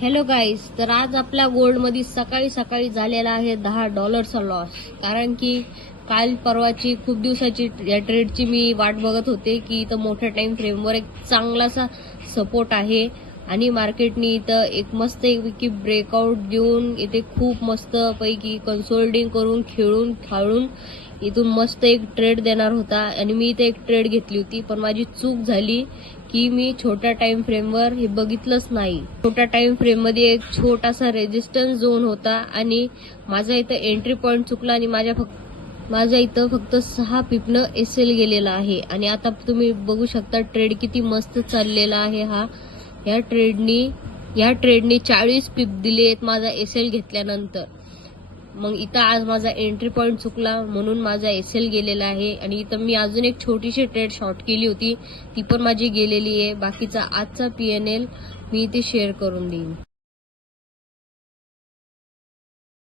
Hello गाईस, तर आज आपल्या गोल्डमध्ये सकाळी सकाळी झालेला आहे $10 लॉस. कारण की काल परवाची खूप दिवसाची या ट्रेडची मी वाट बघत होते की इथं मोठ्या टाइम फ्रेमवर एक चांगलासा सपोर्ट आहे आणि मार्केटनी इथं एक मस्त पैकी ब्रेकआउट देऊन इथे खूप मस्त पैकी कन्सोल्डिंग करून खेळून फाळून इथून मस्त एक ट्रेड देणार होता. आणि मी इथे एक ट्रेड घेतली होती, पण माझी चूक झाली की मी छोट्या टाइम फ्रेमवर हे बघितलंच नाही. छोट्या टाइम फ्रेम मध्ये एक छोटासा रेजिस्टन्स झोन होता आणि माझा इथं एंट्री पॉइंट चुकला आणि माझ्या इथं फक्त 6 पिपनं एसएल गेलेला आहे. आणि आता तुम्ही बघू शकता ट्रेड किती मस्त चाललेला आहे. या ट्रेडनी 40 पिप दिलेत माझा एसएल घेतल्यानंतर. मग इथं आज माझा एंट्री पॉइंट चुकला म्हणून माझा एसएल गेलेला आहे. आणि इथं मी अजून एक छोटीशी ट्रेड शॉर्ट केली होती, ती पण माझी गेलेली आहे. बाकीचा आजचा पीएनएल मी इथे शेअर करून देईन.